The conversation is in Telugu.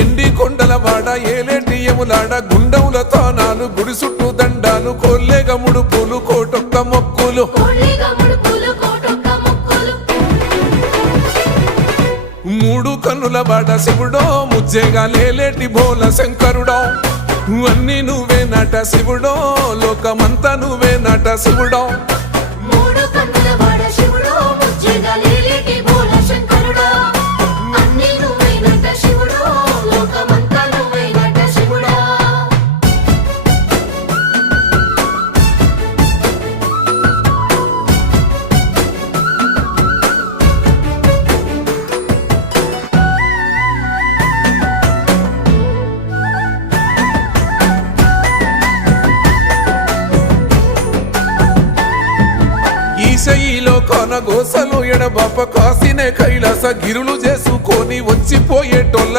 ఎండి కొండలవాడ ఏలేటి యములాడ గుండముల తానాలు గుడి చుట్టూ దండాలు కొల్లేగ ముడుపులు కోటొక్క మొక్కులు మూడు కన్నుల బాట శివుడో ముజ్జేగా లేలేటి బోల శంకరుడో అన్నీ నువ్వే నట శివుడో లోకమంతా నువ్వే నట శివుడో ఈశయిలో కొనగోసలు ఎడబాప కాసినే కైలాస గిరులు చేసుకొని వచ్చిపోయేటోళ్ళ